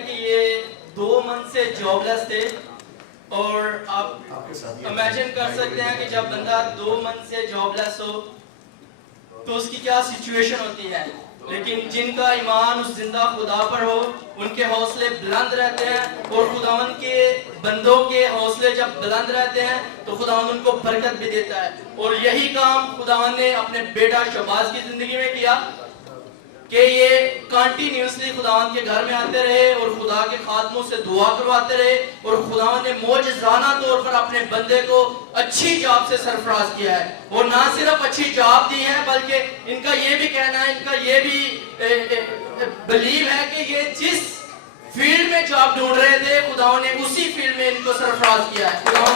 हैं कि ये 2 मंथ से जॉबलेस थे और आप इमेजिन कर सकते हैं कि जब बंदा 2 मंथ से जॉबलेस हो तो उसकी क्या सिचुएशन होती है। लेकिन जिनका ईमान उस जिंदा खुदा पर हो उनके हौसले बुलंद रहते हैं और खुदावन के बंदों के हौसले जब बुलंद रहते हैं तो खुदावन उनको बरकत भी देता है। और यही काम खुदावन ने अपने बेटा शहबाज की जिंदगी में किया कि ये कंटिन्यूसली खुदावन के घर में आते रहे और खुदा के खादमों से दुआ करवाते रहे और खुदावन ने मौजज़ाना तौर पर अपने बंदे को अच्छी जॉब से सरफराज किया है। और ना सिर्फ अच्छी जॉब दी है बल्कि इनका ये भी कहना है, इनका ये भी बिलीव है कि ये जिस फील्ड में जॉब ढूंढ रहे थे खुदावन ने उसी फील्ड में इनको सरफराज किया है। खुदावन